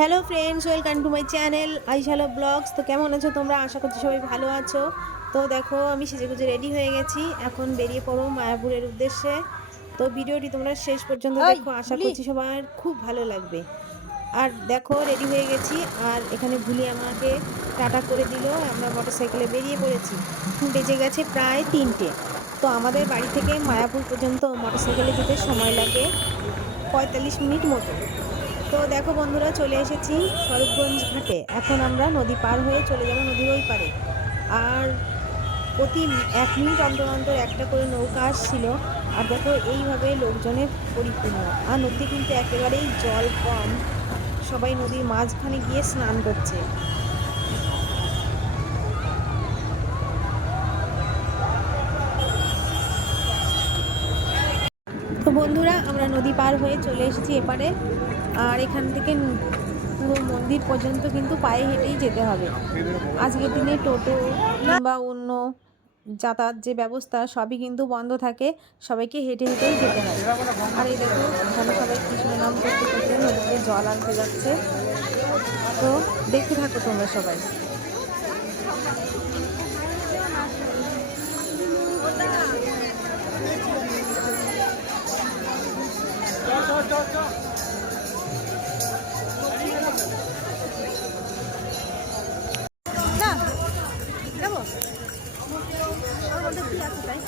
Hello friends welcome to my channel ice hello blogs তো কেমন আছো তোমরা? আশা করছি সবাই ভালো আছো। তো দেখো আমি সেজে গুজে রেডি হয়ে গেছি। এখন বেরিয়ে পড়ো মায়াপুরের উদ্দেশ্যে। তো ভিডিওটি তোমরা শেষ পর্যন্ত দেখো আশা করছি সবার খুব ভালো লাগবে। আর দেখো রেডি হয়ে গেছি। আর এখানে ভুলি আমাকে টাটা করে দিল। আমরা মোটরসাইকেলে বেরিয়ে পড়েছি। বেজে গেছে প্রায় তিনটে। তো আমাদের বাড়ি থেকে মায়াপুর পর্যন্ত মোটরসাইকেলে যেতে সময় লাগে পঁয়তাল্লিশ মিনিট মতো। তো দেখো বন্ধুরা, চলে এসেছি স্বরূপগঞ্জ ঘাটে। এখন আমরা নদী পার হয়ে চলে যাব নদীর ওই পারে। আর প্রতি এক মিনিট অন্তর অন্তর একটা করে নৌকা আসছিল। আর দেখো, এইভাবে লোকজনের পরিপূর্ণ। আর নদী কিন্তু একেবারেই জল কম। সবাই নদীর মাঝখানে গিয়ে স্নান করছে। তো বন্ধুরা নদী পার হয়ে চলে এসেছি এপারে। আর এখান থেকে পুরো মন্দির পর্যন্ত কিন্তু পায়ে হেঁটেই যেতে হবে। আজকের দিনে টোটো কিংবা অন্য যাতায়াত যে ব্যবস্থা, সবই কিন্তু বন্ধ থাকে। সবাইকে হেঁটে হেঁটেই যেতে হয়। আর এই দেখো, এখানে সবাই কৃষ্ণ নাম করতে করতে নদীতে জল আনতে যাচ্ছে। তো দেখতে থাকো তোমরা সবাই। না যাব আমার মধ্যে কি আছে তাই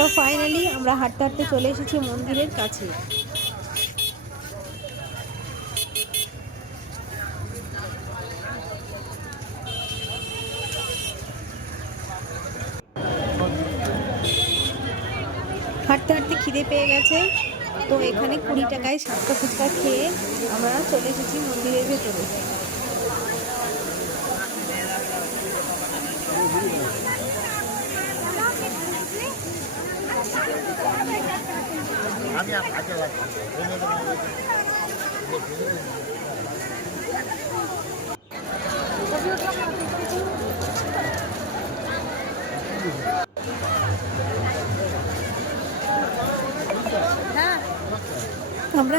তো ফাইনালি আমরা হাঁটতে হাঁটতে চলে এসেছি মন্দিরের কাছে। হাঁটতে হাঁটতে খিদে পেয়ে গেছে, তো এখানে কুড়ি টাকায় সাতটা ফুচকা খেয়ে আমরা চলে এসেছি মন্দিরের ভেতরে। আমরা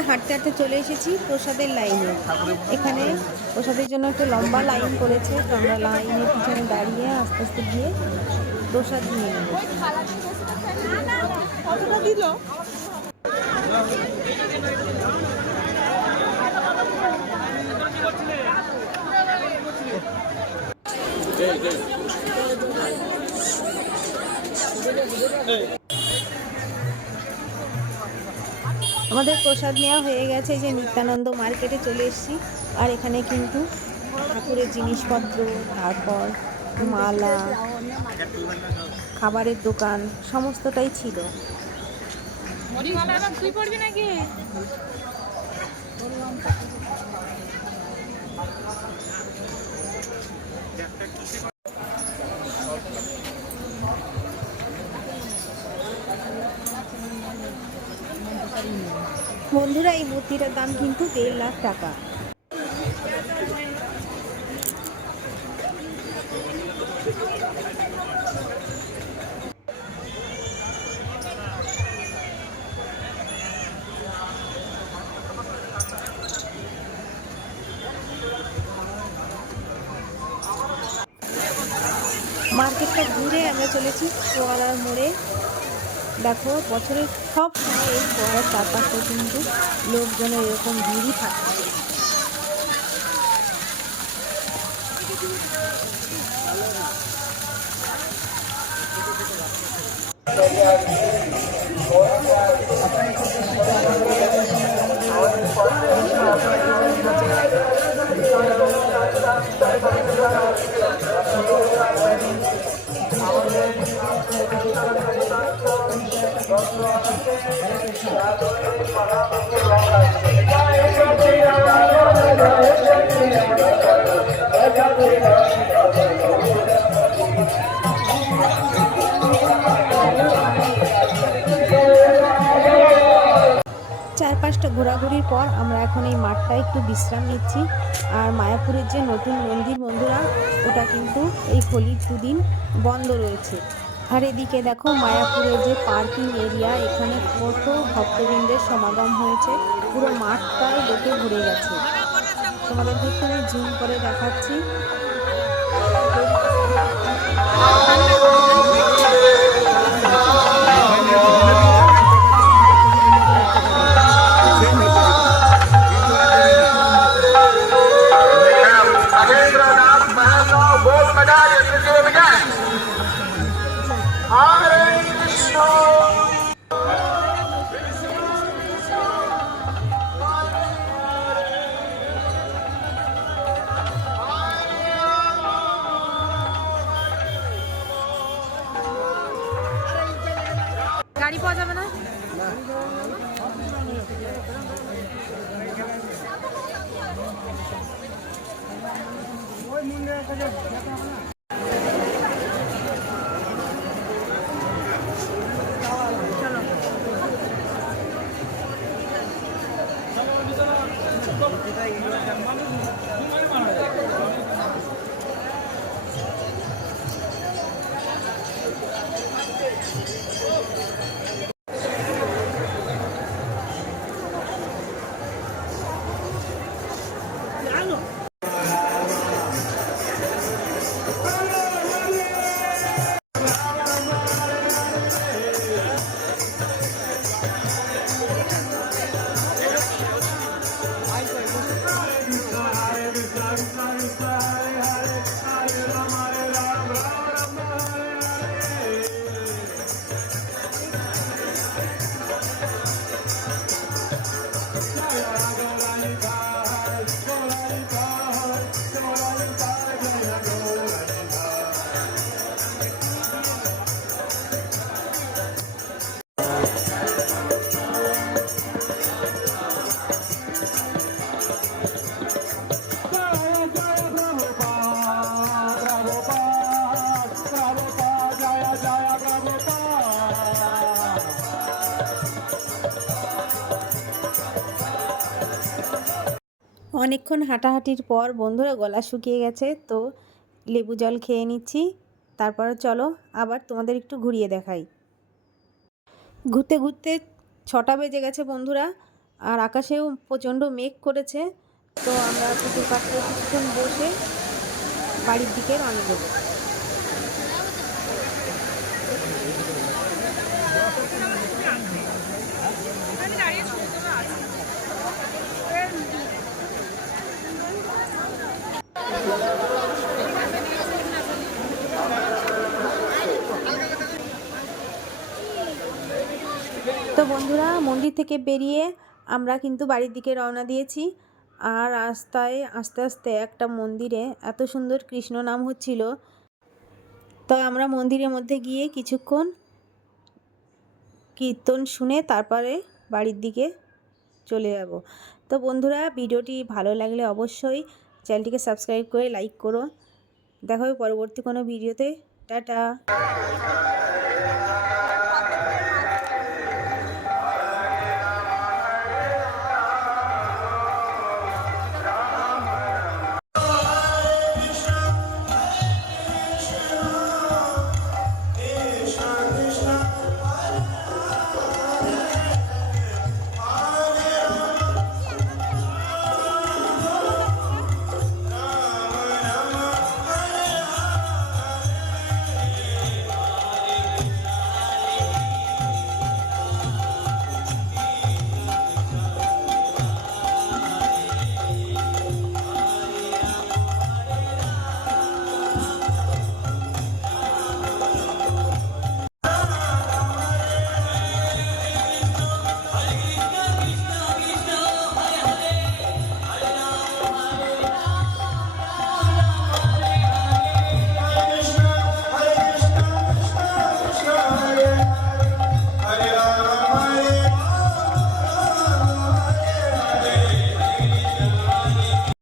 হাঁটতে হাঁটতে চলে এসেছি প্রসাদের লাইনে। এখানে প্রসাদের জন্য একটা লম্বা লাইন করেছে তো আমরা লাইনের পিছনে দাঁড়িয়ে আস্তে আস্তে গিয়ে প্রসাদ নিয়ে নেব। আমাদের প্রসাদ নেওয়া হয়ে গেছে যে নিত্যানন্দ মার্কেটে চলে এসেছি। আর এখানে কিন্তু ঠাকুরের জিনিসপত্র, তারপর মালা, খাবারের দোকান, সমস্তটাই ছিল। বন্ধুরা এই মূর্তিটার দাম কিন্তু দেড় লাখ টাকা। মার্কেটটা ঘুরে আমরা চলেছি ফোয়ারার মোড়ে। দেখো, বছরের সব সময় এই ফোয়ারার চারপাশে কিন্তু লোকজনের এরকম ভিড়ই থাকে। আমাদের চার পাঁচটা ঘোরাঘুরির পর আমরা এখন এই মাঠটা একটু বিশ্রাম নিচ্ছি। আর মায়াপুরের যে নতুন মন্দির বন্ধুরা, ওটা কিন্তু এই হোলির দুদিন বন্ধ রয়েছে। আর এদিকে দেখো, মায়াপুরের যে পার্কিং এরিয়া, এখানে কত ভক্তবৃন্দের সমাগম হয়েছে। পুরো মাঠটাই লোকে ঘুরে গেছে। তোমাদের আমি জুম করে দেখাচ্ছি। 逆に。অনেকক্ষণ হাঁটাহাঁটির পর বন্ধুরা গলা শুকিয়ে গেছে, তো লেবু জল খেয়ে নিচ্ছি। তারপর চলো আবার তোমাদের একটু ঘুরিয়ে দেখাই। ঘুরতে ঘুরতে ছটা বেজে গেছে বন্ধুরা, আর আকাশেও প্রচণ্ড মেঘ করেছে, তো আমরা পুকুর পাড়ে কিছুক্ষণ বসে বাড়ির দিকে রওনা দেবো আমি দাঁড়িয়ে ছবি তোলা আছে তো বন্ধুরা মন্দির থেকে বেরিয়ে আমরা কিন্তু বাড়ির দিকে রওনা দিয়েছি। আর রাস্তায় আস্তে আস্তে একটা মন্দিরে এত সুন্দর কৃষ্ণ নাম হচ্ছিল। তো আমরা মন্দিরের মধ্যে গিয়ে কিছুক্ষণ কীর্তন শুনে তারপরে বাড়ির দিকে চলে যাব। তো বন্ধুরা, ভিডিওটি ভালো লাগলে অবশ্যই চ্যানেলটিকে সাবস্ক্রাইব করে লাইক করো। দেখা হবে পরবর্তী কোনো ভিডিওতে। টাটা।